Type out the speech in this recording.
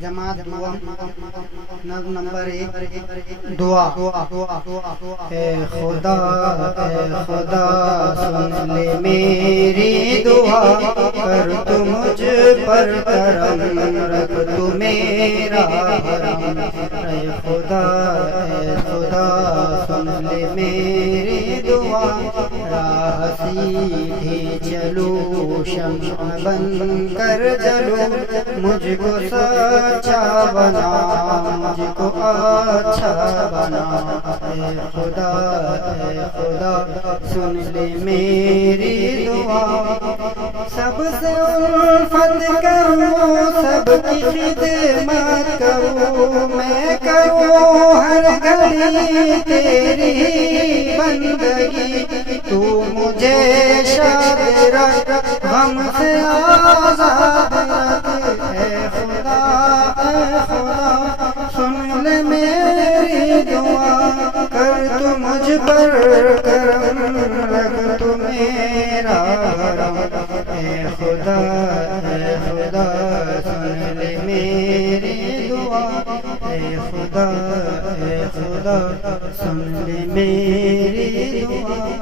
جماعت دعا نظم نمبر 1 دعا۔ اے خدا سن لے میری دعا، کر تو مجھ پر کرم، رکھ تو میرا حرم۔ اے خدا سن لے میری دعا، راہ سیدھی چلو، شمع بن کر جلو، مجھ کو سچا بنا، مجھ کو اچھا بنا۔ اے خدا سن لے میری دعا، سب سے الفت کروں، سب کی خدمت کروں، میں کروں ہر گھڑی تیری بندگی، تو مجھے شاد رکھ، غم سے آزاد رکھ۔ اے خدا سن لے میری دعا، کر تو مجھ پر کرم، رکھ تو میرا حرم۔ اے خدا سن لے میری دعا، اے خدا سن لے میری دعا۔